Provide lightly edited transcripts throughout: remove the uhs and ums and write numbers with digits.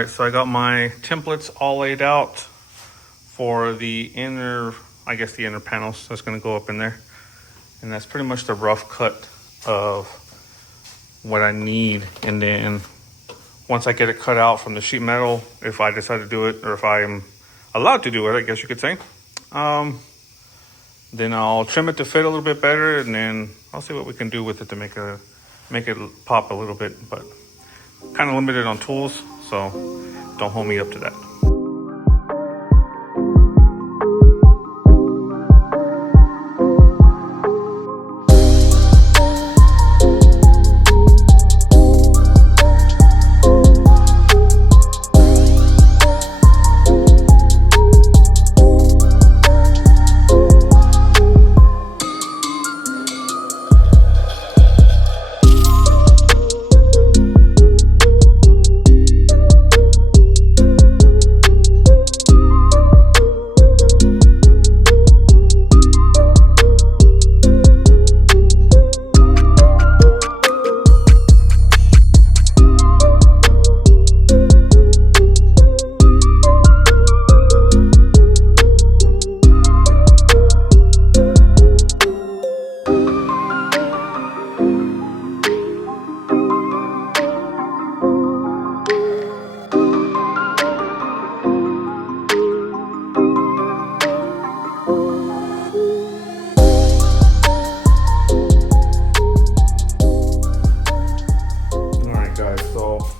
Alright, so I got my templates all laid out for the inner, I guess the inner panels that's going to go up in there. And that's pretty much the rough cut of what I need. And then once I get it cut out from the sheet metal, if I decide to do it, or if I am allowed to do it, I guess you could say, then I'll trim it to fit a little bit better, and then I'll see what we can do with it to make it pop a little bit. But kind of limited on tools, so don't hold me up to that.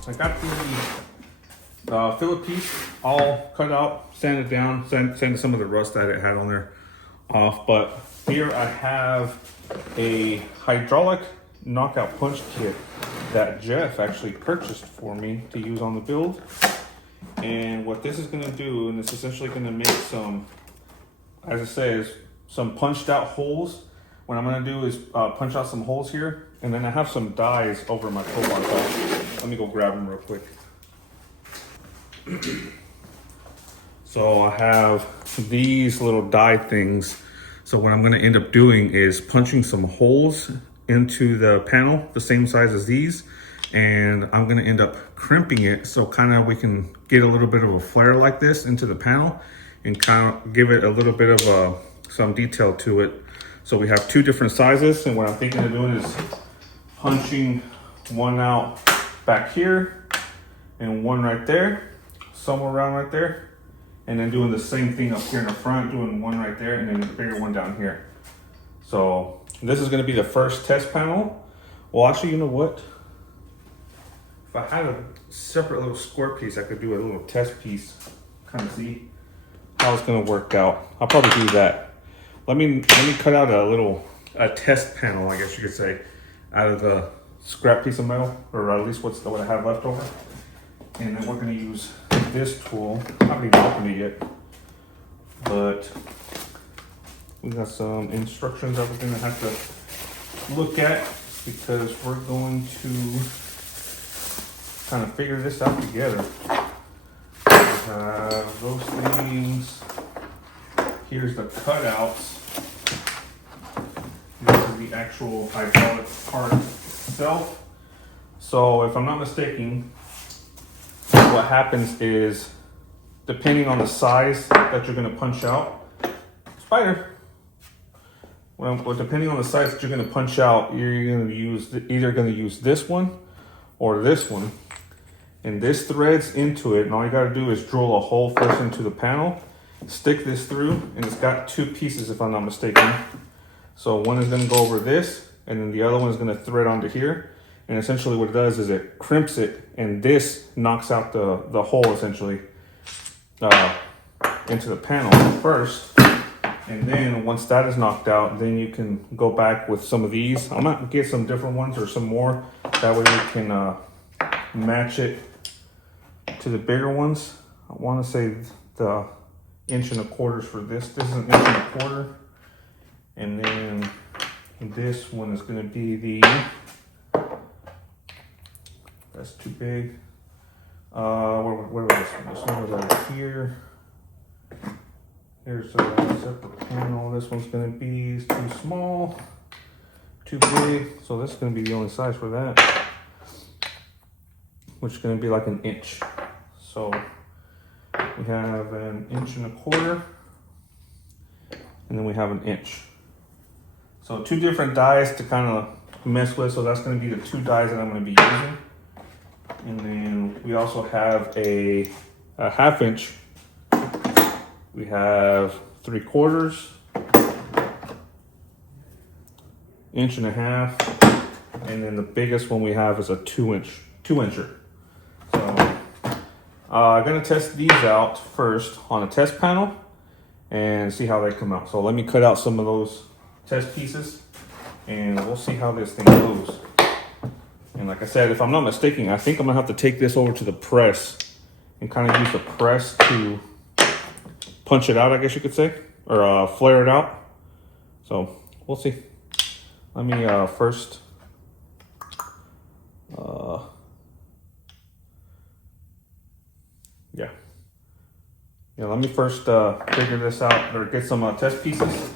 I got the fillet piece all cut out, sanded down, sanded some of the rust that it had on there off. But here I have a hydraulic knockout punch kit that Jeff actually purchased for me to use on the build. And what this is going to do, and it's essentially going to make some, as it says, some punched out holes. What I'm going to do is punch out some holes here, and then I have some dies over my crowbar belt. Let me go grab them real quick. So I have these little die things. So what I'm going to end up doing is punching some holes into the panel, the same size as these, and I'm going to end up crimping it so kind of we can get a little bit of a flare like this into the panel and kind of give it a little bit of some detail to it. So we have two different sizes, and what I'm thinking of doing is punching one out back here and one right there, somewhere around right there, and then doing the same thing up here in the front, doing one right there and then a bigger one down here. So this is going to be the first test panel. Well, actually, you know what? If I had a separate little square piece, I could do a little test piece, kind of see how it's going to work out. I'll probably do that. Let me cut out a test panel, I guess you could say, out of the scrap piece of metal, or at least what I have left over. And then we're going to use this tool. I haven't even opened it yet, but we got some instructions that we're going to have to look at, because we're going to kind of figure this out together. We have those things. Here's the cutouts. This is the actual hydraulic part itself. So if I'm not mistaken, what happens is, depending on the size that you're going to punch out, depending on the size that you're going to punch out, you're going to use either going to use this one or this one, and this threads into it. And all you got to do is drill a hole first into the panel, stick this through, and it's got two pieces if I'm not mistaken. So one is going to go over this, and then the other one is going to thread onto here. And essentially what it does is it crimps it, and this knocks out the hole essentially into the panel first. And then once that is knocked out, then you can go back with some of these. I'm going to get some different ones or some more. That way you can match it to the bigger ones. I want to say the 1.25 inches for this. This is 1.25 inches. And then this one is going to be the, that's too big. Where was this one? This one was out here. Here's a separate panel. This one's going to be too small, too big. So this is going to be the only size for that, which is going to be like 1 inch. So we have an 1.25 inches, and then we have an inch. So 2 different dies to kind of mess with. So that's going to be the 2 dies that I'm going to be using. And then we also have a 1/2 inch. We have 3/4, 1.5 inches, and then the biggest one we have is a 2-incher. So I'm gonna test these out first on a test panel and see how they come out. So let me cut out some of those test pieces and we'll see how this thing goes. And like I said, if I'm not mistaken, I think I'm gonna have to take this over to the press and kind of use the press to punch it out, I guess you could say, or flare it out. So we'll see. Let me first let me first figure this out, or get some test pieces,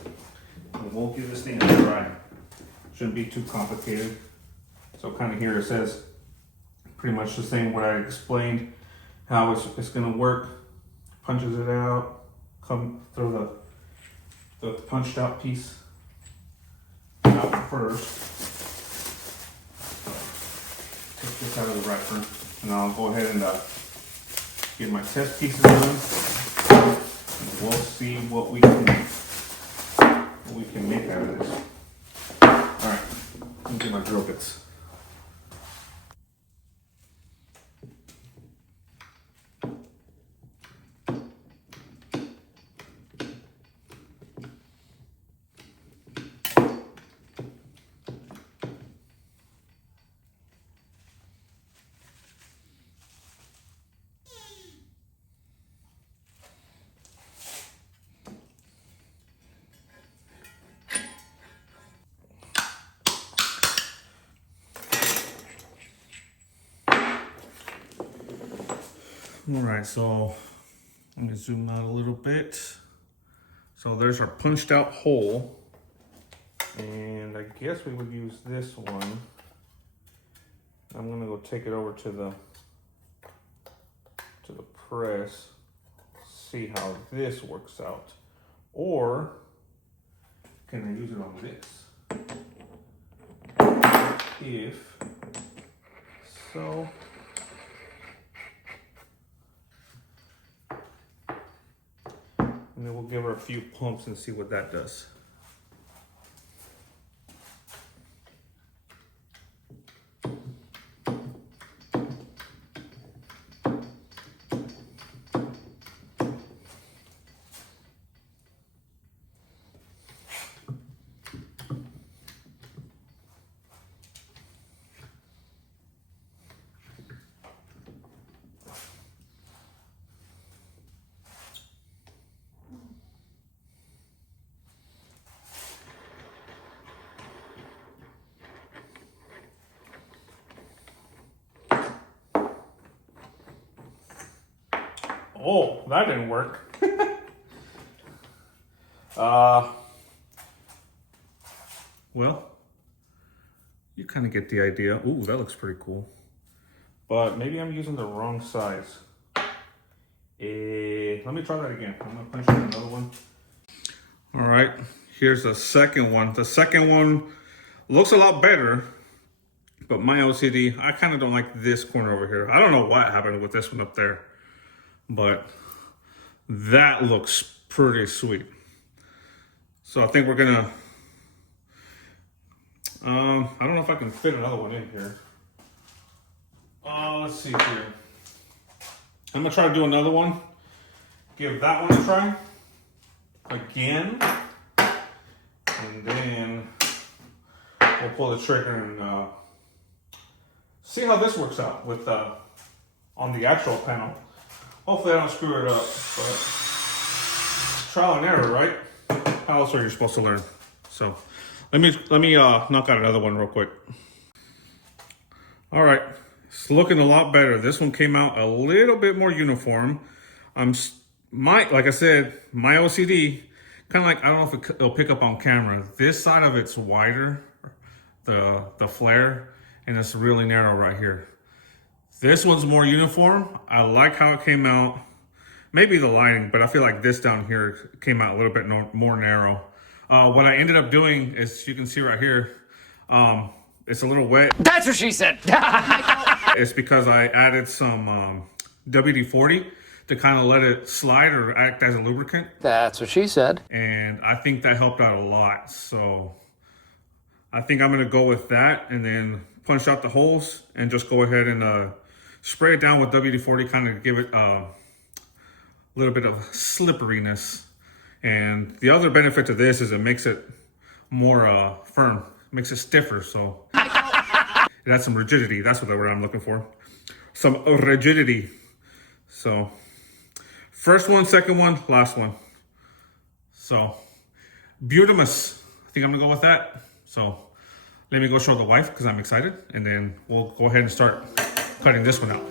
and we'll give this thing a try. Shouldn't be too complicated. So kind of here it says pretty much the same what I explained, how it's gonna work. Punches it out, throw the punched out piece out first. Take this out of the wrapper, and I'll go ahead and get my test pieces done. And we'll see what we can make out of this. All right, let me get my drill bits. All right, so let me zoom out a little bit. So there's our punched out hole. And I guess we would use this one. I'm gonna go take it over to the press, see how this works out. Or can I use it on this? If so, and then we'll give her a few pumps and see what that does. Oh, that didn't work. Well, you kind of get the idea. Ooh, that looks pretty cool. But maybe I'm using the wrong size. Let me try that again. I'm gonna punch in another one. All right, here's the second one. The second one looks a lot better, but my OCD, I kind of don't like this corner over here. I don't know what happened with this one up there, but that looks pretty sweet. So I think we're gonna, I don't know if I can fit another one in here. Let's see here. I'm gonna try to do another one. Give that one a try again, and then we'll pull the trigger and see how this works out with on the actual panel. Hopefully I don't screw it up, but trial and error, right? How else are you supposed to learn? So let me knock out another one real quick. All right, it's looking a lot better. This one came out a little bit more uniform. Like I said, my OCD, kind of like, I don't know if it'll pick up on camera. This side of it's wider, the flare, and it's really narrow right here. This one's more uniform. I like how it came out. Maybe the lining, but I feel like this down here came out a little bit more narrow. What I ended up doing is, you can see right here, it's a little wet. That's what she said. It's because I added some WD-40 to kind of let it slide or act as a lubricant. That's what she said. And I think that helped out a lot. So I think I'm gonna go with that and then punch out the holes and just go ahead and spray it down with WD-40, kind of give it a little bit of slipperiness. And the other benefit to this is it makes it more firm, makes it stiffer. So it has some rigidity. That's what the word I'm looking for. Some rigidity. So first one, second one, last one. So Beautimus. I think I'm gonna go with that. So let me go show the wife because I'm excited, and then we'll go ahead and start cutting this one out.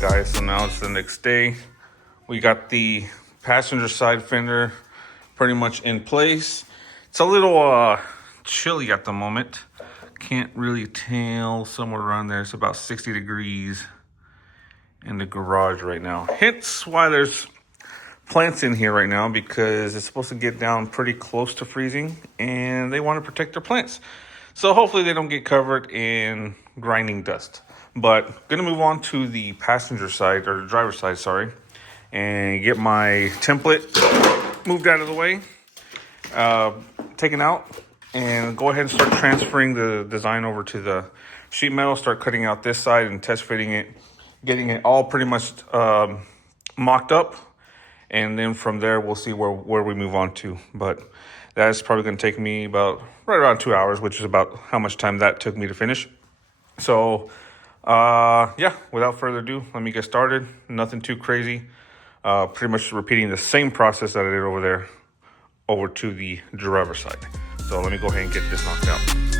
Guys, so now it's the next day. We got the passenger side fender pretty much in place. It's a little chilly at the moment. Can't really tell, somewhere around there. It's about 60 degrees in the garage right now. Hence why there's plants in here right now, because it's supposed to get down pretty close to freezing and they want to protect their plants. So hopefully they don't get covered in grinding dust. But gonna move on to the passenger side, or the driver's side, sorry, and get my template moved out of the way, taken out, and go ahead and start transferring the design over to the sheet metal, start cutting out this side and test fitting it, getting it all pretty much mocked up, and then from there we'll see where we move on to. But that's probably gonna take me about right around 2 hours, which is about how much time that took me to finish. So yeah, without further ado, let me get started. Nothing too crazy. Pretty much repeating the same process that I did over there, over to the driver's side. So let me go ahead and get this knocked out.